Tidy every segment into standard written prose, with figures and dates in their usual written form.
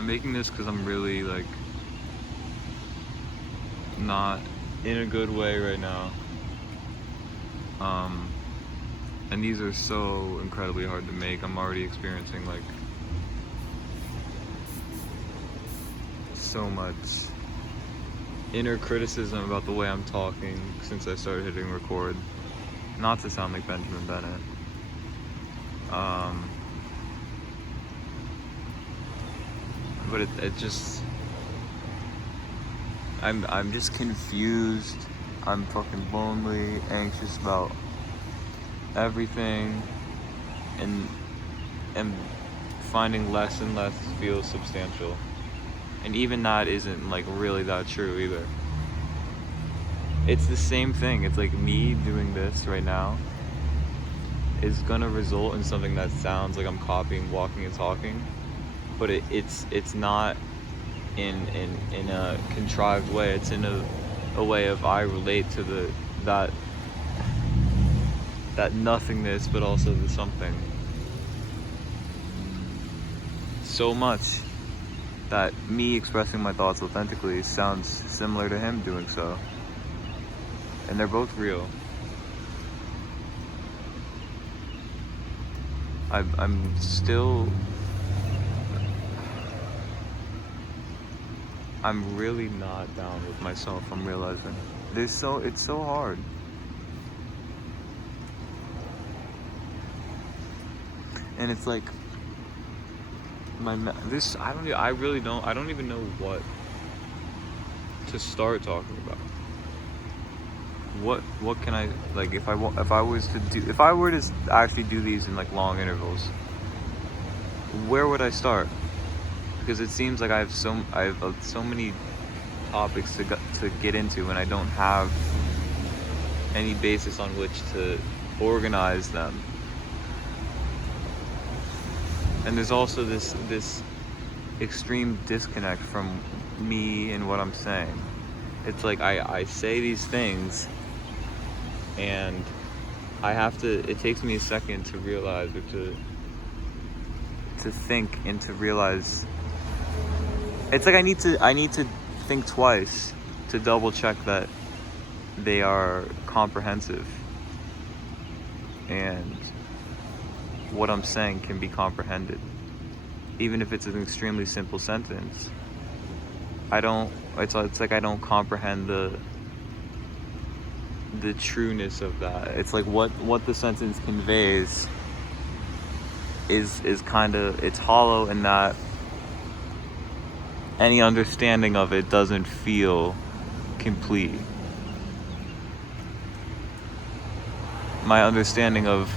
I'm making this because I'm really like not in a good way right now. And these are so incredibly hard to make. I'm already experiencing like so much inner criticism about the way I'm talking since I started hitting record. Not to sound like Benjamin Bennett. But it just, I'm just confused. I'm fucking lonely, anxious about everything, and finding less and less feels substantial. And even that isn't like really that true either. It's the same thing. It's like me doing this right now is gonna result in something that sounds like I'm copying walking and talking, but it's not in a contrived way. It's in a way of I relate to that nothingness, but also the something so much that me expressing my thoughts authentically sounds similar to him doing so, and they're both real. I'm still, I'm really not down with myself. I'm realizing it's so hard. And it's like I don't even know what to start talking about. What can I, like, if I were to actually do these in like long intervals, where would I start? Because it seems like I have so many topics to get into, and I don't have any basis on which to organize them. And there's also this extreme disconnect from me and what I'm saying. It's like I say these things, and it takes me a second to realize, or to think and to realize. It's like I need to think twice to double check that they are comprehensive and what I'm saying can be comprehended, even if it's an extremely simple sentence. It's like I don't comprehend the trueness of that. It's like what the sentence conveys is kind of, it's hollow, in that any understanding of it doesn't feel complete. My understanding of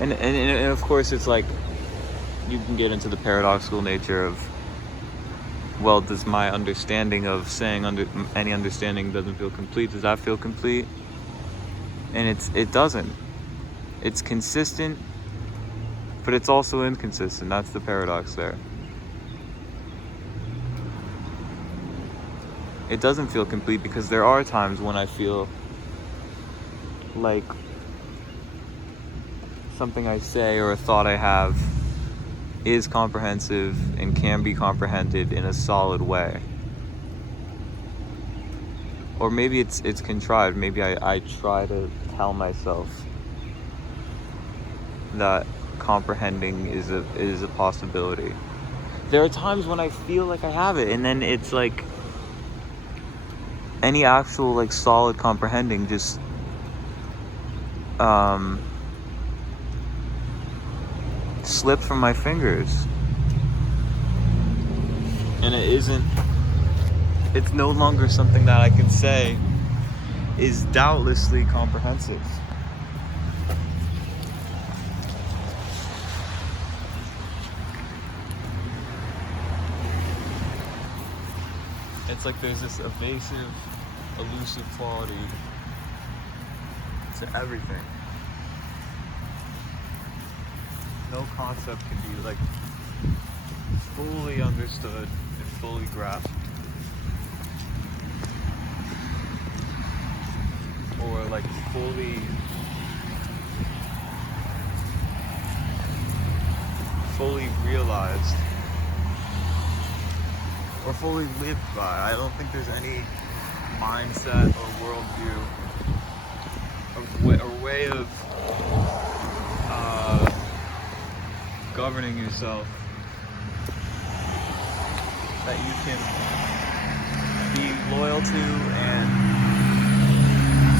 and of course it's like you can get into the paradoxical nature of, well, does my understanding of saying any understanding doesn't feel complete, does that feel complete? And it doesn't. It's consistent, but it's also inconsistent. That's the paradox there. It doesn't feel complete because there are times when I feel like something I say or a thought I have is comprehensive and can be comprehended in a solid way. Or maybe it's contrived. Maybe I try to tell myself that comprehending is a possibility. There are times when I feel like I have it, and then it's like any actual like solid comprehending just slipped from my fingers, and it's no longer something that I can say is doubtlessly comprehensive. It's like there's this evasive, elusive quality to everything. No concept can be like fully understood and fully grasped, or like fully realized or fully lived by. I don't think there's any mindset or worldview or way of governing yourself that you can be loyal to and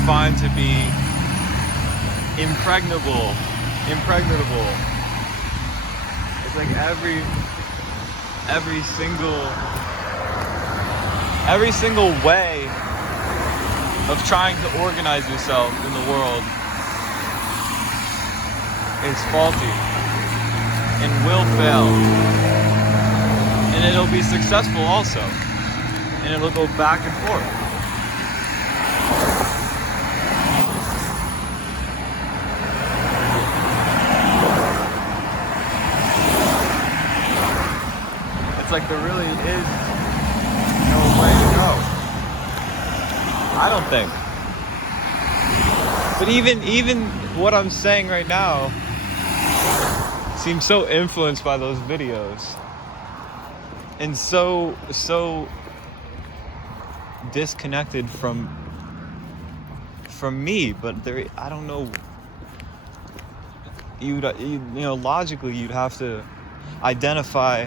find to be impregnable. It's like every single way of trying to organize yourself in the world is faulty and will fail. And it'll be successful also. And it'll go back and forth. It's like there really is no way to go. I don't think. But even what I'm saying right now seems so influenced by those videos. And so disconnected from me, but there, I don't know. You know, logically, you'd have to identify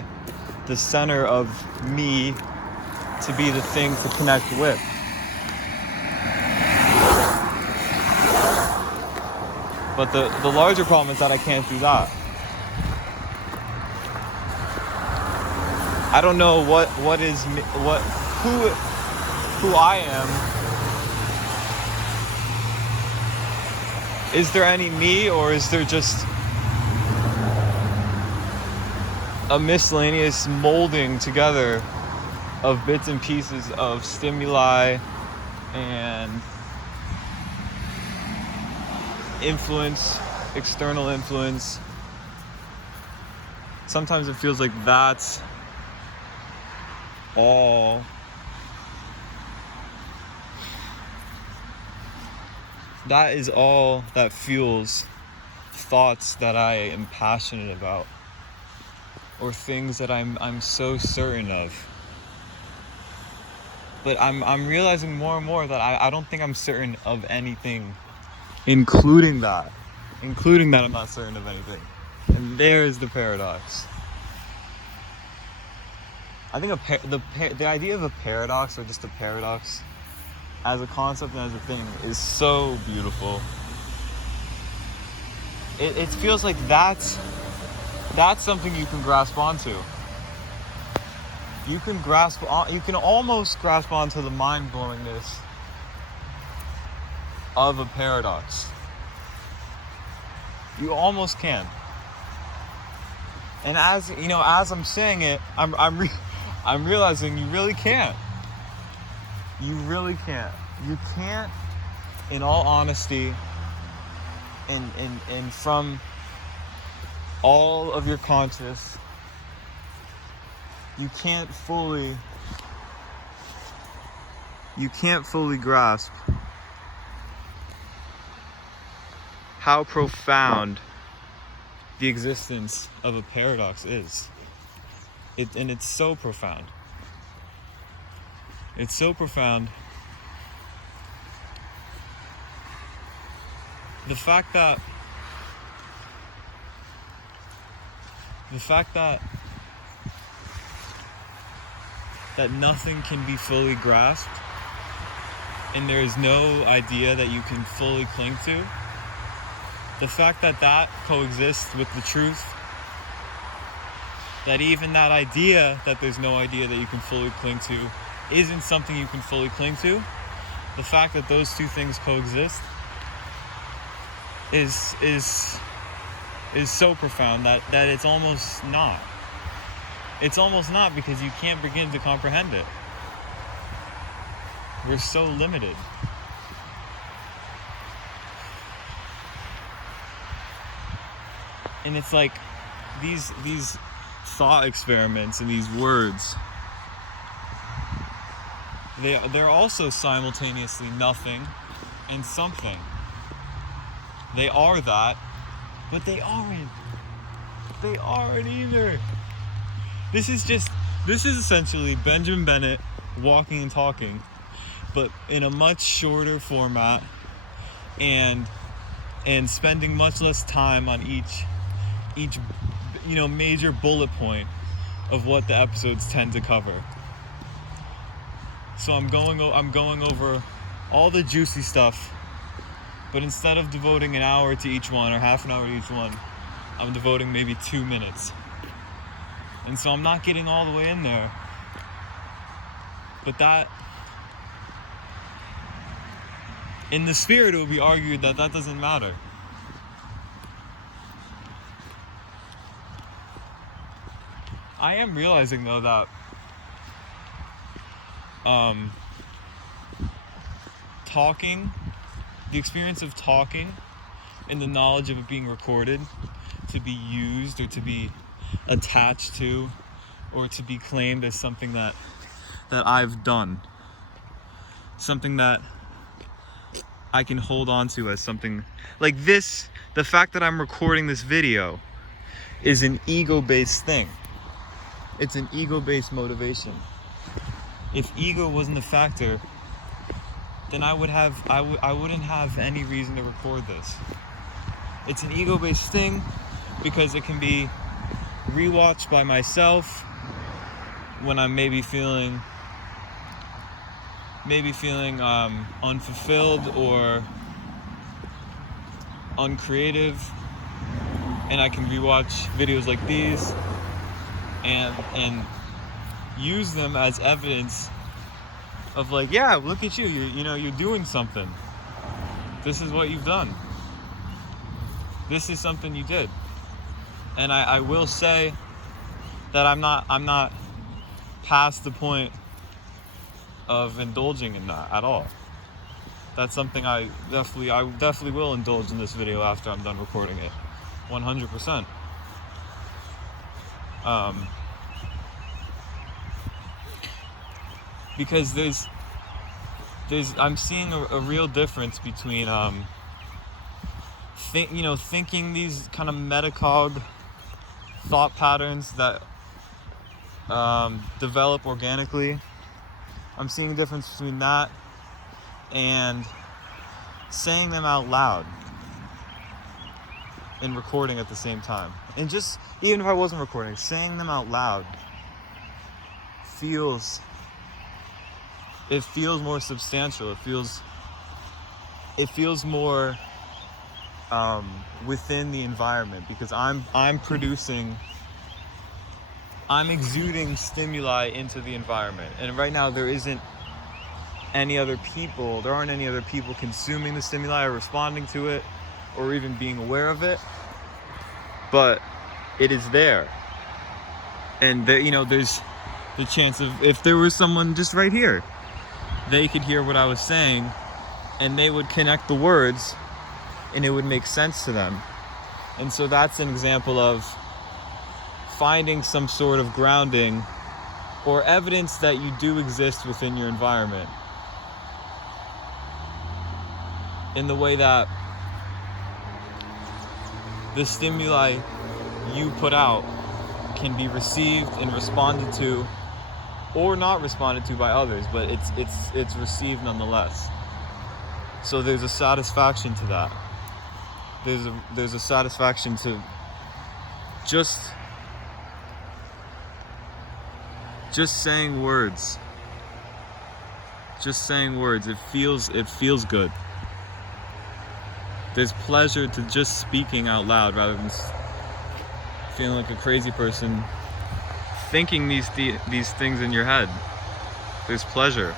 the center of me to be the thing to connect with. But the larger problem is that I can't do that. I don't know what is me, who I am. Is there any me, or is there just a miscellaneous molding together of bits and pieces of stimuli and influence, external influence? Sometimes it feels like that's all. That is all that fuels thoughts that I am passionate about, or things that I'm so certain of. But I'm realizing more and more that I don't think I'm certain of anything, including that I'm not certain of anything. And there is the paradox. I think the idea of a paradox, or just a paradox as a concept and as a thing, is so beautiful. It feels like that's something you can grasp onto. You can almost grasp onto the mind-blowingness of a paradox. You almost can. And as I'm saying it, I'm realizing you really can't. You really can't. You can't, in all honesty, and from all of your conscious, you can't fully grasp how profound the existence of a paradox is. And it's so profound. It's so profound. The fact that nothing can be fully grasped, and there is no idea that you can fully cling to. The fact that coexists with the truth, that even that idea that there's no idea that you can fully cling to isn't something you can fully cling to. The fact that those two things coexist is so profound that it's almost not. It's almost not, because you can't begin to comprehend it. We're so limited. And it's like these thought experiments and these words, they're also simultaneously nothing and something. They are that, but they aren't. They aren't either. This is essentially Benjamin Bennett walking and talking, but in a much shorter format, and spending much less time on each major bullet point of what the episodes tend to cover. So I'm going over all the juicy stuff, but instead of devoting an hour to each one or half an hour to each one, I'm devoting maybe 2 minutes. And so I'm not getting all the way in there. But that, in the spirit, it would be argued that doesn't matter. I am realizing, though, that talking, the experience of talking and the knowledge of it being recorded to be used or to be attached to or to be claimed as something that I've done, something that I can hold on to as something like this. The fact that I'm recording this video is an ego-based thing. It's an ego-based motivation. If ego wasn't a factor, then I wouldn't have any reason to record this. It's an ego-based thing because it can be rewatched by myself when I'm maybe feeling unfulfilled or uncreative, and I can rewatch videos like these and use them as evidence of, like, yeah, look at you, you're doing something. This is what you've done. This is something you did. And I will say that I'm not past the point of indulging in that at all. That's something I definitely will indulge in this video after I'm done recording it, 100%. Because I'm seeing a real difference between thinking these kind of metacog thought patterns that develop organically. I'm seeing a difference between that and saying them out loud and recording at the same time. And just, even if I wasn't recording, saying them out loud feels more substantial. It feels more within the environment, because I'm exuding stimuli into the environment. And right now there aren't any other people consuming the stimuli or responding to it or even being aware of it, but it is there. And there's the chance of, if there was someone just right here, they could hear what I was saying and they would connect the words and it would make sense to them. And so that's an example of finding some sort of grounding or evidence that you do exist within your environment, in the way that the stimuli you put out can be received and responded to, or not responded to by others, but it's received nonetheless. So there's a satisfaction to that. There's a satisfaction to just saying words. Just saying words. It feels good. There's pleasure to just speaking out loud rather than feeling like a crazy person thinking these things in your head. There's pleasure.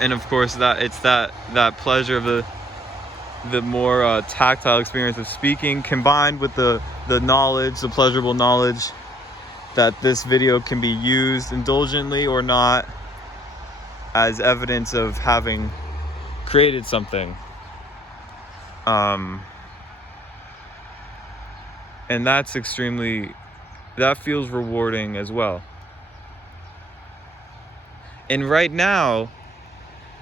And of course it's that pleasure of the more tactile experience of speaking, combined with the knowledge, the pleasurable knowledge that this video can be used indulgently or not as evidence of having created something. And that feels rewarding as well. And right now,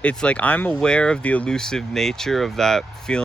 it's like I'm aware of the elusive nature of that feeling.